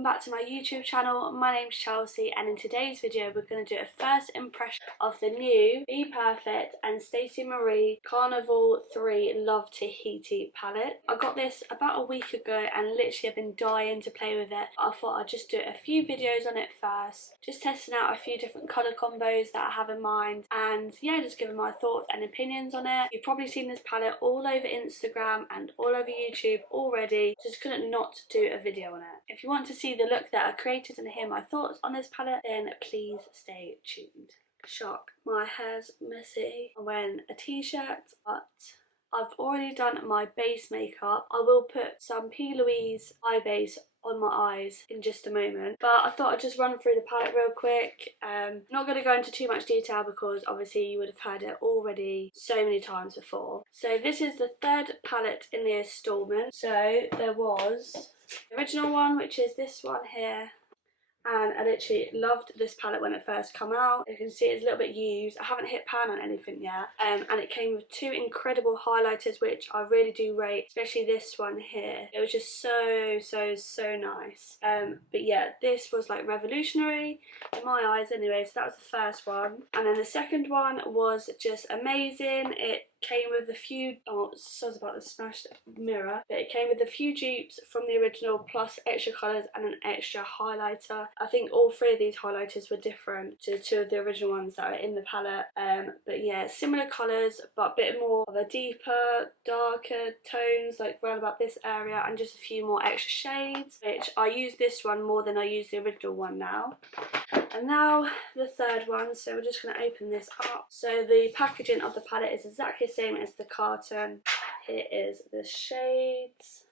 welcome back to my YouTube channel. My name's Chelsea, and in today's video we're going to do a first impression of the new Bperfect and Staceymariemua Carnival 3 Love Tahiti palette. I got this about a week ago and literally I've been dying to play with it. I thought I'd just do a few videos on it first, just testing out a few different colour combos that I have in mind, and yeah, just giving my thoughts and opinions on it. You've probably seen this palette all over Instagram and all over YouTube already, just couldn't not do a video on it. If you want to see the look that I created and hear my thoughts on this palette, then please stay tuned. Shock, my hair's messy. I'm wearing a t-shirt, but I've already done my base makeup. I will put some P. Louise eye base on my eyes in just a moment, but I thought I'd just run through the palette real quick. Not going to go into too much detail because obviously you would have heard it already so many times before. So this is the third palette in the installment. So there was the original one, which is this one here, and I literally loved this palette when it first came out. You can see it's a little bit used. I haven't hit pan on anything yet, and it came with two incredible highlighters which I really do rate, especially this one here. It was just so nice. But yeah, this was like revolutionary in my eyes anyway, so that was the first one. And then the second one was just amazing. It came with a few, oh, so it's about the smashed mirror, but it came with a few dupes from the original plus extra colours and an extra highlighter. I think all three of these highlighters were different to two of the original ones that are in the palette, but yeah, similar colours but a bit more of a deeper, darker tones like around about this area, and just a few more extra shades, which I use this one more than I use the original one now. And now the third one, so we're just going to open this up. So the packaging of the palette is exactly the same as the carton. Here is the shades.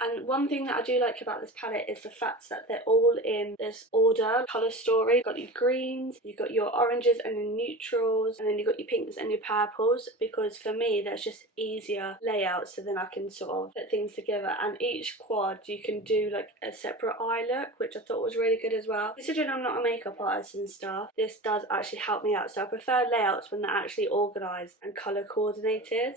And one thing that I do like about this palette is the fact that they're all in this order, colour story. You've got your greens, you've got your oranges and your neutrals, and then you've got your pinks and your purples, because for me that's just easier layout, so then I can sort of put things together. And each quad you can do like a separate eye look, which I thought was really good as well. Considering I'm not a makeup artist and stuff, this does actually help me out, so I prefer layouts when they're actually organised and colour coordinated.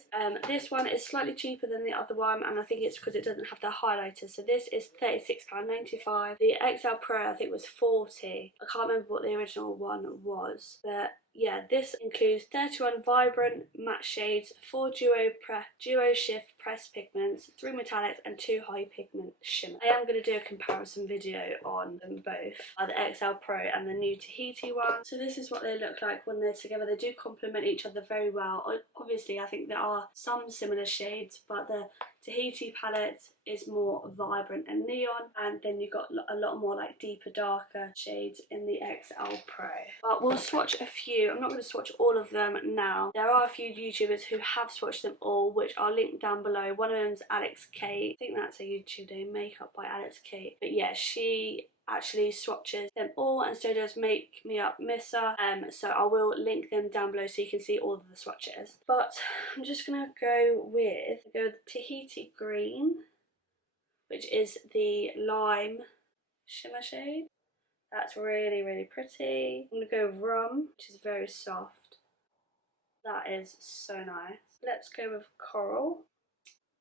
This one is slightly cheaper than the other one, and I think it's because it doesn't have the highlighter. So this is £36.95. The XL Pro I think was £40. I can't remember what the original one was, but yeah, this includes 31 vibrant matte shades, 4 duo shift pressed pigments, 3 metallics and 2 high pigment shimmer. I am going to do a comparison video on them both, the XL Pro and the new Tahiti one. So this is what they look like when they're together. They do complement each other very well. Obviously I think there are some similar shades, but the Tahiti palette is more vibrant and neon, and then you've got a lot more like deeper, darker shades in the XL Pro. But we'll swatch a few. I'm not going to swatch all of them now. There are a few YouTubers who have swatched them all, which I'll link down below. One of them is Alex Kate. I think that's a YouTube doing makeup by Alex Kate. But yeah, she actually swatches them all, and so does Make Me Up Missa. So I will link them down below so you can see all of the swatches. But I'm just gonna go with Tahiti Green, which is the lime shimmer shade. That's really pretty. I'm gonna go with Rum, which is very soft. That is so nice. Let's go with Coral,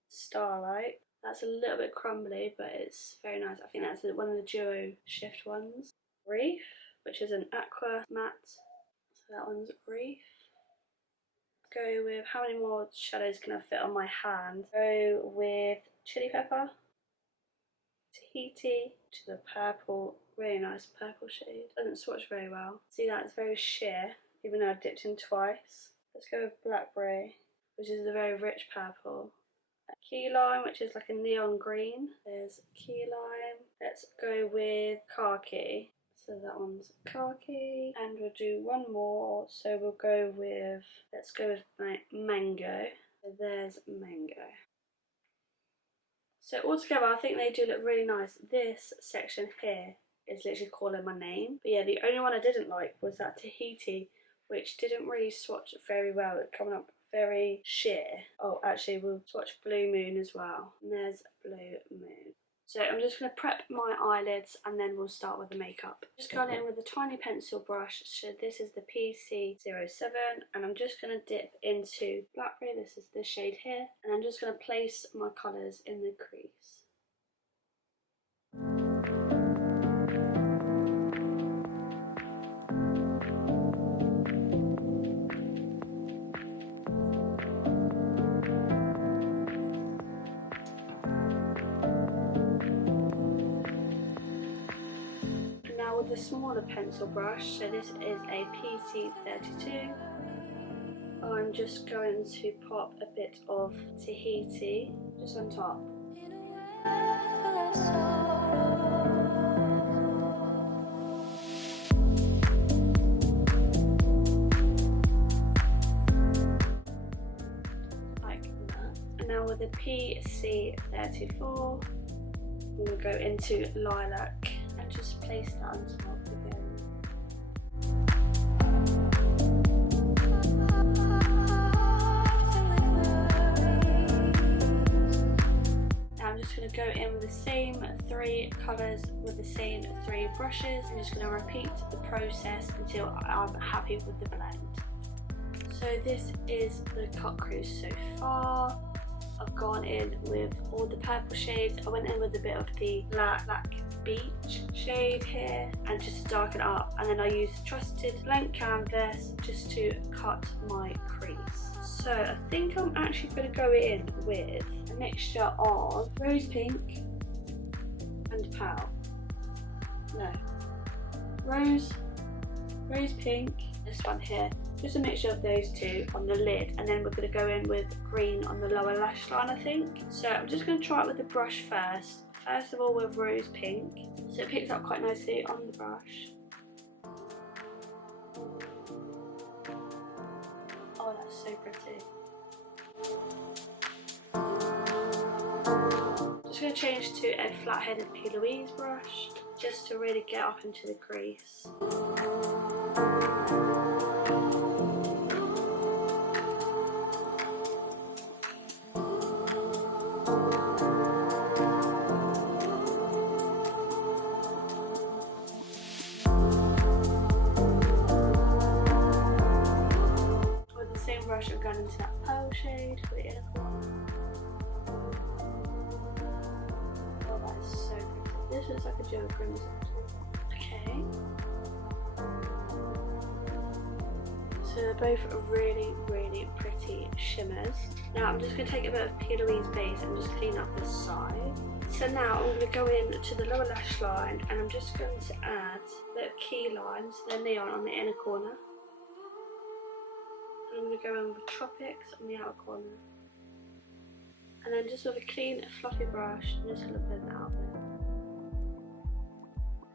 Starlight. That's a little bit crumbly, but it's very nice. I think that's one of the duo shift ones. Reef, which is an aqua matte. So that one's Reef. Go with, how many more shadows can I fit on my hand? Go with Chili Pepper, Tahiti, which is a purple, really nice purple shade. Doesn't swatch very well. See that, it's very sheer, even though I dipped in twice. Let's go with Blackberry, which is a very rich purple. Key Lime, which is like a neon green. There's Key Lime. Let's go with Khaki. So that one's Khaki. And we'll do one more. So we'll go with, let's go with Mango. So there's Mango. So altogether I think they do look really nice. This section here is literally calling my name. But yeah, the only one I didn't like was that Tahiti, which didn't really swatch very well. It's coming up very sheer. Oh, actually we'll swatch Blue Moon as well. And there's Blue Moon. So I'm just going to prep my eyelids and then we'll start with the makeup. Just going in with a tiny pencil brush. So this is the PC07, and I'm just going to dip into Blackberry. This is the shade here, and I'm just going to place my colours in the crease. Now with the smaller pencil brush, so this is a PC32, I'm just going to pop a bit of Tahiti just on top. Like that. And now with the PC34, I'm going to go into lilac and just place that on top again. Now I'm just going to go in with the same 3 colours with the same 3 brushes. I'm just going to repeat the process until I'm happy with the blend. So this is the cut crease so far. I've gone in with all the purple shades. I went in with a bit of the black beach shade here and just to darken up, and then I used trusted blank canvas just to cut my crease. So I think I'm actually going to go in with a mixture of rose pink and pal. No, rose pink, this one here. Just a mixture of those two on the lid, and then we're going to go in with green on the lower lash line, I think. So I'm just going to try it with the brush first. First of all with rose pink, so it picks up quite nicely on the brush. Oh, that's so pretty. Just going to change to a flat-headed P. Louise brush, just to really get up into the crease. Brush, I'm going into that pearl shade for the inner corner. Oh, that is so pretty. This looks like a gel crimson. Okay. So they're both really, really pretty shimmers. Now I'm just going to take a bit of P. Louise base and just clean up this side. So now I'm going to go in to the lower lash line, and I'm just going to add little key lines, the neon on the inner corner. I'm going to go in with Tropics on the outer corner, and then just with a clean fluffy brush, I'm just going to blend that out there.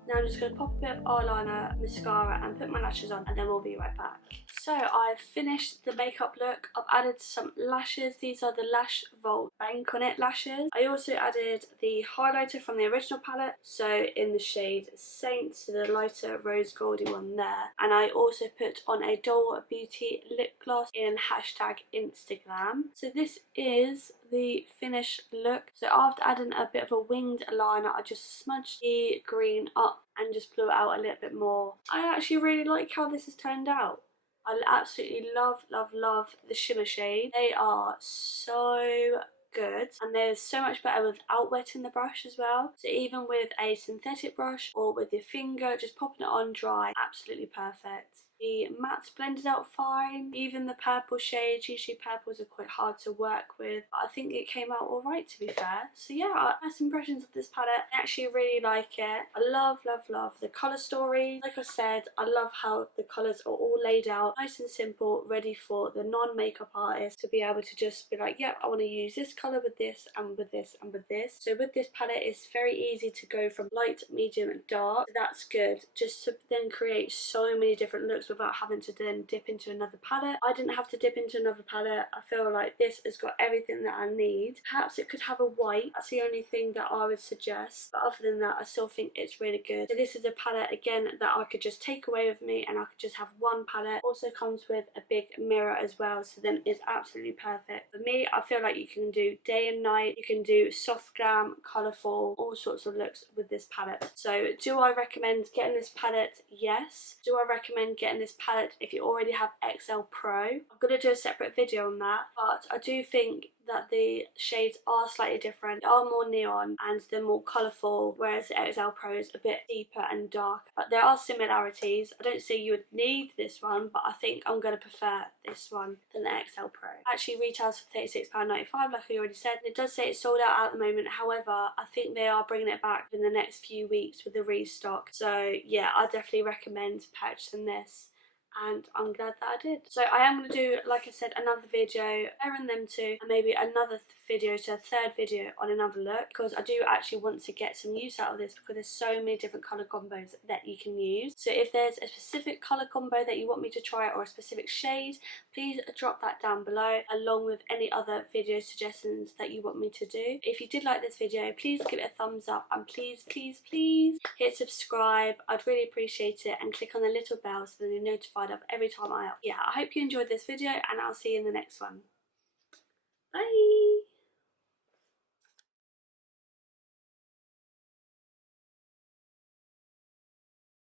Now I'm just going to pop a bit of eyeliner, mascara and put my lashes on, and then we'll be right back. So I've finished the makeup look. I've added some lashes. These are the Lash Vault Bank on It lashes. I also added the highlighter from the original palette, so in the shade Saint, so the lighter rose goldy one there. And I also put on a Doll Beauty lip gloss in #Instagram. So this is the finished look. So after adding a bit of a winged liner, I just smudged the green up and just blew it out a little bit more. I actually really like how this has turned out. I absolutely love the shimmer shade. They are so good, and they're so much better without wetting the brush as well. So even with a synthetic brush or with your finger, just popping it on dry, absolutely perfect. The matte's blended out fine. Even the purple shades, usually purples are quite hard to work with, but I think it came out alright, to be fair. So yeah, first impressions of this palette, I actually really like it. I love the colour story. Like I said, I love how the colours are all laid out nice and simple, ready for the non-makeup artist to be able to just be like, yep, I want to use this colour with this and with this and with this. So with this palette, it's very easy to go from light, medium and dark. So that's good, just to then create so many different looks without having to then dip into another palette. I didn't have to dip into another palette. I feel like this has got everything that I need. Perhaps it could have a white, that's the only thing that I would suggest, but other than that I still think it's really good. So this is a palette again that I could just take away with me, and I could just have one palette. Also comes with a big mirror as well, so then it's absolutely perfect. For me, I feel like you can do day and night, you can do soft glam, colourful, all sorts of looks with this palette. So do I recommend getting this palette? Yes. Do I recommend getting this palette if you already have XL Pro? I'm going to do a separate video on that, but I do think that the shades are slightly different, they are more neon and they're more colourful, whereas the XL Pro is a bit deeper and dark. But there are similarities. I don't say you would need this one, but I think I'm going to prefer this one than the XL Pro. It actually retails for £36.95 like I already said. It does say it's sold out at the moment, however I think they are bringing it back in the next few weeks with the restock. So yeah, I definitely recommend purchasing this, and I'm glad that I did. So I am going to do, like I said, another video comparing them two, and maybe another video, so a third video on another look, because I do actually want to get some use out of this, because there's so many different colour combos that you can use. So if there's a specific colour combo that you want me to try, or a specific shade, please drop that down below, along with any other video suggestions that you want me to do. If you did like this video, please give it a thumbs up, and please hit subscribe. I'd really appreciate it, and click on the little bell so that you're notified of every time I hope you enjoyed this video, and I'll see you in the next one. Bye.